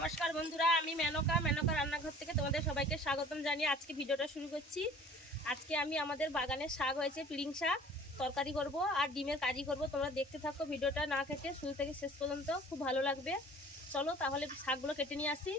नमस्कार बंधुरा आमी मेनका मेनका रान्नाघर থেকে তোমাদের সবাইকে স্বাগতম জানিয়ে আজকে ভিডিওটা শুরু করছি। আজকে আমি আমাদের বাগানে শাক হয়েছে পিড়িং শাক তরকারি করব আর ডিমের কারি করব। তোমরা দেখতে থাকো ভিডিওটা না কেটে শুরু থেকে শেষ পর্যন্ত, খুব ভালো লাগবে। চলো তাহলে শাকগুলো কেটে নিয়ে আসি।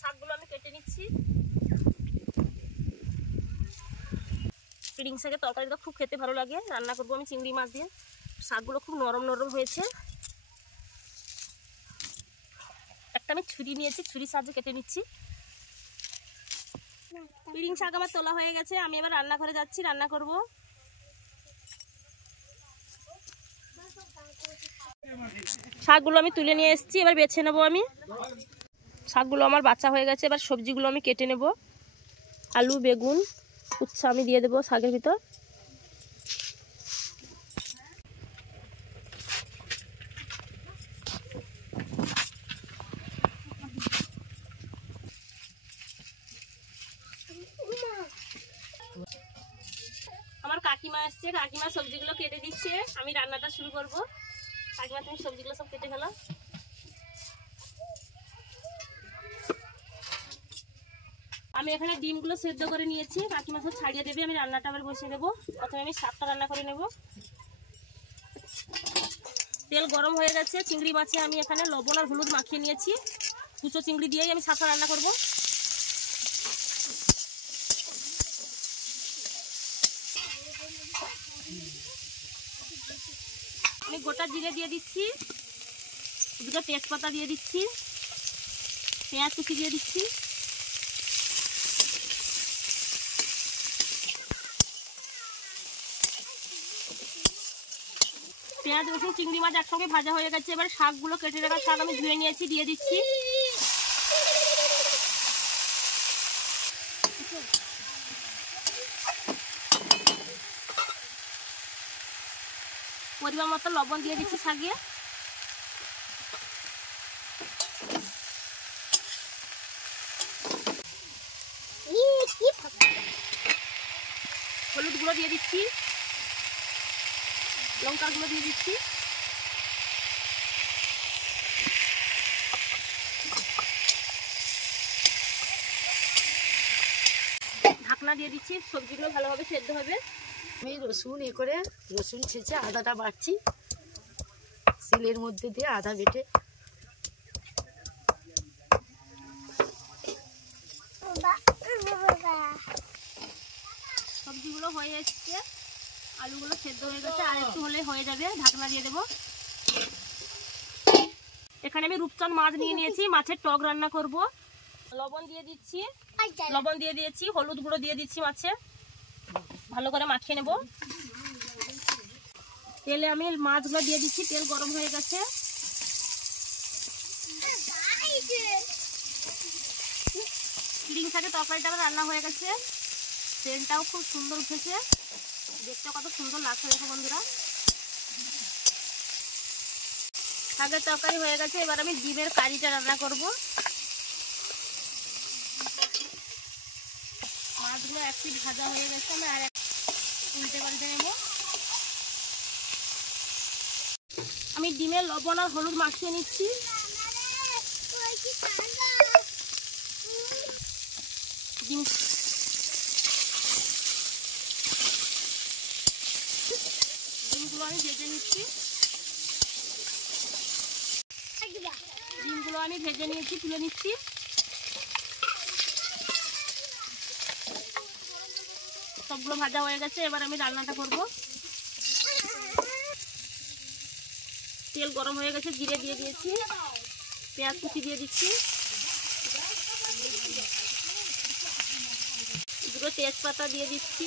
শাকগুলো আমি কেটে নিচ্ছি। পিড়িং শাকের তরকারিটা খুব খেতে ভালো লাগে, রান্না করব আমি চিংড়ি মাছ দিয়ে। শাকগুলো খুব নরম নরম হয়েছে। একটা আমি ছুরি নিয়েছি, ছুরির সাহায্যে কেটে নিচ্ছি। পিড়িং শাক আমার তোলা হয়ে গেছে, আমি এবার রান্নাঘরে যাচ্ছি, রান্না করব। শাকগুলো আমি তুলে নিয়ে এসেছি, এবার বেছে নেব আমি। শাকগুলো আমার বাছা হয়ে গেছে, এবার সবজিগুলো আমি কেটে নেব। আলু, বেগুন, উচ্ছে আমি দিয়ে দেবো শাকের ভিতর। আমার কাকিমা আসছে, কাকিমা সবজিগুলো কেটে দিচ্ছে, আমি রান্নাটা শুরু করব। কাকিমা তুমি সবজিগুলো সব কেটে ফেলো। আমি এখানে ডিমগুলো সেদ্ধ করে নিয়েছি, কাকিমা সব ছাড়িয়ে দেবে, আমি রান্নাটা আবার বসিয়ে দেবো। প্রথমে আমি শাকটা রান্না করে নেব। তেল গরম হয়ে গেছে, চিংড়ি মাছে আমি এখানে লবণ আর হলুদ মাখিয়ে নিয়েছি। কুচো চিংড়ি দিয়েই আমি শাকটা রান্না করব। আমি গোটা জিরে দিয়ে দিচ্ছি, দুটো তেজপাতা দিয়ে দিচ্ছি, পেঁয়াজ কুচি দিয়ে দিচ্ছি। পেঁয়াজ রসুন চিংড়ি মাছ একসঙ্গে ভাজা হয়ে গেছে, এবার শাকগুলো কেটে রাখা শাক আমি ধুয়ে নিয়েছি, দিয়ে দিচ্ছি। পরিমাণ মতো লবণ দিয়ে দিচ্ছি শাকে। হলুদ গুঁড়ো দিয়ে দিচ্ছি, লঙ্কার গুঁড়ো দিয়ে দিচ্ছি। ঢাকনা দিয়ে দিচ্ছি, সবজিগুলো ভালোভাবে সেদ্ধ হবে। আমি রসুন ছেঁচে আদাটা বাটছি, শিলের মধ্যে দিয়ে আদা বেটে। সবজিগুলো হয়ে এসছে, আলুগুলো সেদ্ধ হয়ে গেছে, আর একটু হলে হয়ে যাবে। ঢাকনা দিয়ে দেবো। এখানে আমি রূপচাঁদ মাছ নিয়ে নিয়েছি, মাছের টক রান্না করব। লবণ দিয়ে দিচ্ছি, লবণ দিয়ে দিয়েছি, হলুদ গুঁড়ো দিয়ে দিচ্ছি মাছে, ভালো করে মাখিয়ে নেব। তেলে আমি মাছগুলো দিয়ে দিচ্ছি, তেল গরম হয়ে গেছে। পিড়িং শাকের তরকারিটা আমার রান্না হয়ে গেছে, তেলটাও খুব সুন্দর উঠেছে, দেখতে কত সুন্দর লাগছে দেখো বন্ধুরা। শাকের তরকারি হয়ে গেছে, এবার আমি ডিমের কারিটা রান্না করব। মাছগুলো এক পিঠ ভাজা হয়ে গেছে, আমি আর উল্টে পাল্টে নেব। আমি ডিমের লবণ আর হলুদ মাখিয়ে নিচ্ছি। ডিমগুলো আমি ভেজে নিচ্ছি, ডিমগুলো আমি ভেজে নিয়েছি, তুলে নিচ্ছি। সবগুলো ভাজা হয়ে গেছে, এবার আমি রান্নাটা করব। তেল গরম হয়ে গেছে, জিরে দিয়ে দিয়েছি, পেঁয়াজ কুচি দিয়ে দিচ্ছি, দুটো তেজপাতা দিয়ে দিচ্ছি।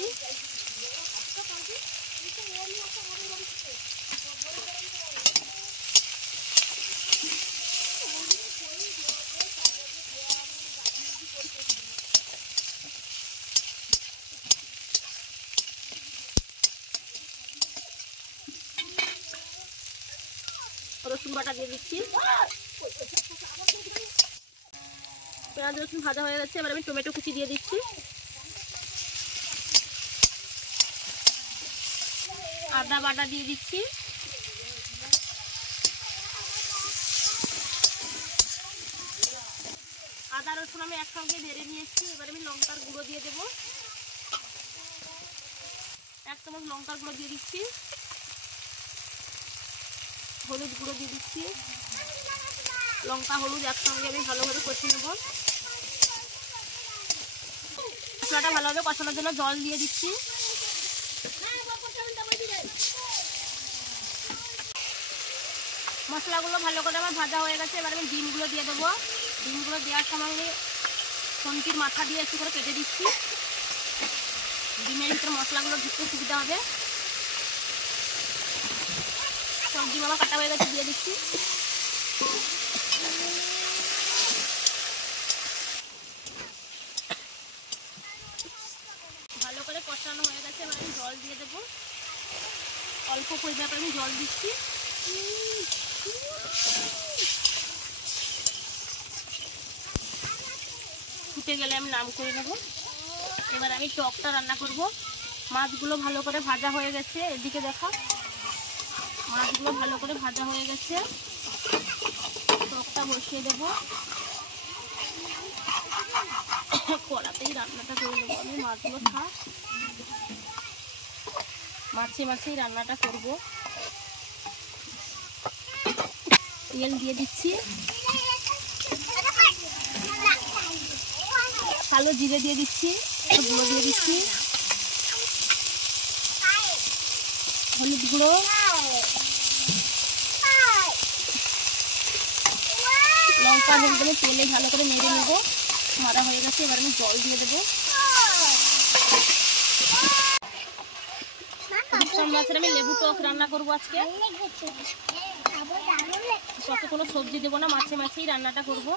রসুন বাটা দিয়ে দিচ্ছি। পেঁয়াজ রসুন ভাজা হয়ে গেছে, এবার আমি টমেটো কুচি দিয়ে দিচ্ছি। আদা বাটা দিয়ে দিচ্ছি, আদা রসুন আমি একসঙ্গে বেড়ে নিয়েছি। এবার আমি লঙ্কার গুঁড়ো দিয়ে দেবো, 1 চামচ লঙ্কার গুঁড়ো দিয়ে দিচ্ছি, হলুদ গুঁড়ো দিয়ে দিচ্ছি। লঙ্কা হলুদ একসঙ্গে আমি ভালোভাবে কষিয়ে নেব। মশলাটা ভালোভাবে কষানোর জন্য জল দিয়ে দিচ্ছি। মশলাগুলো ভালো করে আমার ভাজা হয়ে গেছে। এবার আমি ডিমগুলো দিয়ে দেবো। ডিমগুলো দেওয়ার সময় আমি খন্তির মাথা দিয়ে একটু করে কেটে দিচ্ছি, ডিমের ভিতরে মশলাগুলো ঢুকতে সুবিধা হবে। সব ডিম আমার কাটা হয়ে গেছে, দিয়ে দিচ্ছি। ভালো করে কষানো হয়ে গেছে। এবার আমি জল দিয়ে দেবো, অল্প পরিমাণে আমি জল দিচ্ছি। ফুটে গেলে আমি নাম করে নেব। এবার আমি টকটা রান্না করব। মাছগুলো ভালো করে ভাজা হয়ে গেছে, এদিকে দেখা, মাছগুলো ভালো করে ভাজা হয়ে গেছে। টকটা বসিয়ে দেব, কড়াতেই রান্নাটা করে নেবো আমি। মাছগুলো থাক, মাছেই রান্নাটা করব। তেল দিয়ে দিচ্ছি, কালো জিরে দিয়ে দিচ্ছি, গুঁড়ো দিয়ে দিচ্ছি, হলুদ গুঁড়ো, লঙ্কা হলুদ আমি তেলে ভালো করে নেড়ে নেবো। মারা হয়ে গেছে, এবার আমি জল দিয়ে দেবো। মাছের আমি লেবু টক রান্না করবো আজকে। টকে কোনো সবজি দেবো না, মাছেই রান্নাটা করবো।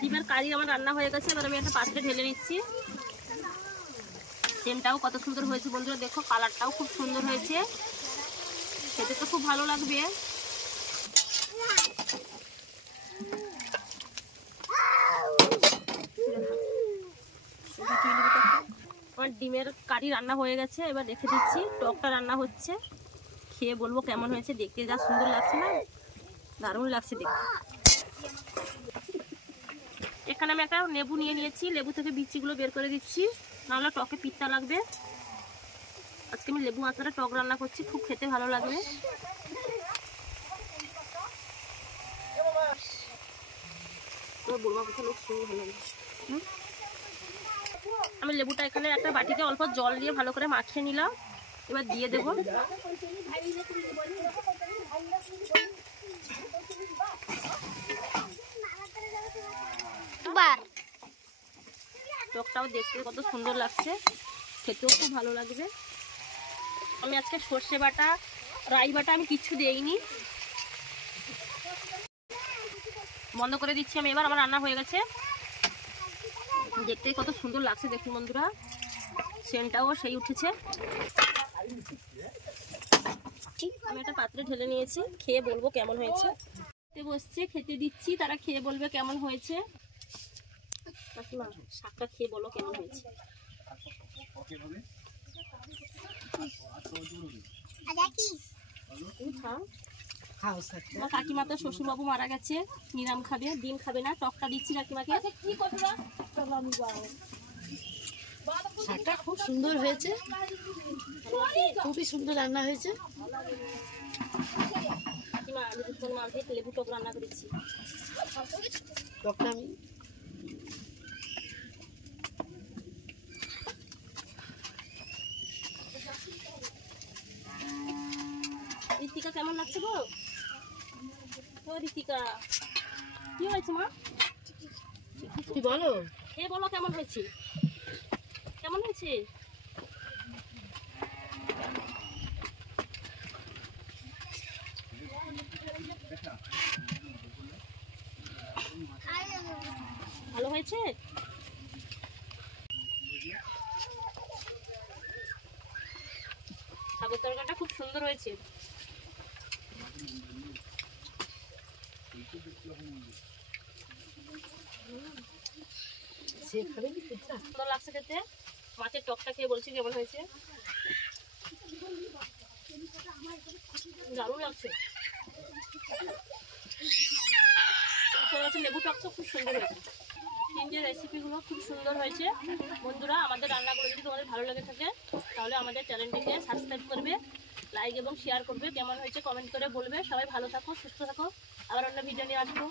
ডিমের কারি আমার রান্না হয়ে গেছে। এবার আমি একটা পাত্রে ঢেলে নিচ্ছি। সেন্টটাও কত সুন্দর হয়েছে বন্ধুরা, দেখো কালারটাও খুব সুন্দর হয়েছে, খেতে তো খুব ভালো লাগবে। আমার ডিমের কারি রান্না হয়ে গেছে, এবার রেখে দিচ্ছি। টকটা রান্না হচ্ছে, খেয়ে বলবো কেমন হয়েছে। দেখতে যা সুন্দর লাগছে না, দারুণ লাগছে দেখতে। এখানে আমি একটা লেবু নিয়ে নিয়েছি, লেবু থেকে বিচিগুলো বের করে দিচ্ছি, নাহলে টকে পিত্তা লাগবে। আজকে আমি লেবু আচারে টক রান্না করছি, খুব খেতে ভালো লাগবে। আমি লেবুটা এখানে একটা বাটিতে অল্প জল দিয়ে ভালো করে মাখিয়ে নিলাম। এবার দিয়ে দেবো। টকটাও দেখতে কত সুন্দর লাগছে, খেতেও খুব ভালো লাগবে। আমি আজকে সর্ষে বাটা, রাই বাটা আমি কিচ্ছু দেইনি, বন্ধ করে দিচ্ছি আমি। এবার আমার রান্না হয়ে গেছে, দেখতে কত সুন্দর লাগছে দেখুন বন্ধুরা, সেন্টটাও সেই উঠেছে। আমি একটা পাত্রে ঢেলে নিয়েছি, খেয়ে বলবো কেমন হয়েছে। বসছে, খেতে দিচ্ছি, তারা খেয়ে বলবে কেমন হয়েছে। শাকটা খেয়ে বলো কেমন হয়েছে। কাকিমা তো শ্বশুরবাবু মারা গেছে, নিরাম খাবে, দিন খাবে না। টকটা দিচ্ছি কাকিমাকে। শাকটা খুব সুন্দর হয়েছে, খুবই সুন্দর রান্না হয়েছে। কাকিমা আমি লেবু টক রান্না করেছি। টকটা আমি ঋতিকা কেমন লাগছে গো? ও ঋতিকা, কি হয়েছে মা? কি বলো? এ বলো কেমন হয়েছে, কেমন হয়েছে? ভালো হয়েছে? শাকের তরকারিটা খুব সুন্দর হয়েছে। সুন্দর লাগছে খেতে। মাছের টকটা খেয়ে বলছি কেমন হয়েছে। দারুণ লাগছে। লেবু টকটা খুব সুন্দর হয়েছে। তিনটে রেসিপিগুলো খুব সুন্দর হয়েছে। বন্ধুরা, আমাদের রান্নাগুলো যদি তোমাদের ভালো লেগে থাকে তাহলে আমাদের চ্যানেলটিকে সাবস্ক্রাইব করবে, লাইক এবং শেয়ার করবে। কেমন হয়েছে কমেন্ট করে বলবে। সবাই ভালো থাকো, সুস্থ থাকো। আবার অন্য ভিডিও নিয়ে আসবো।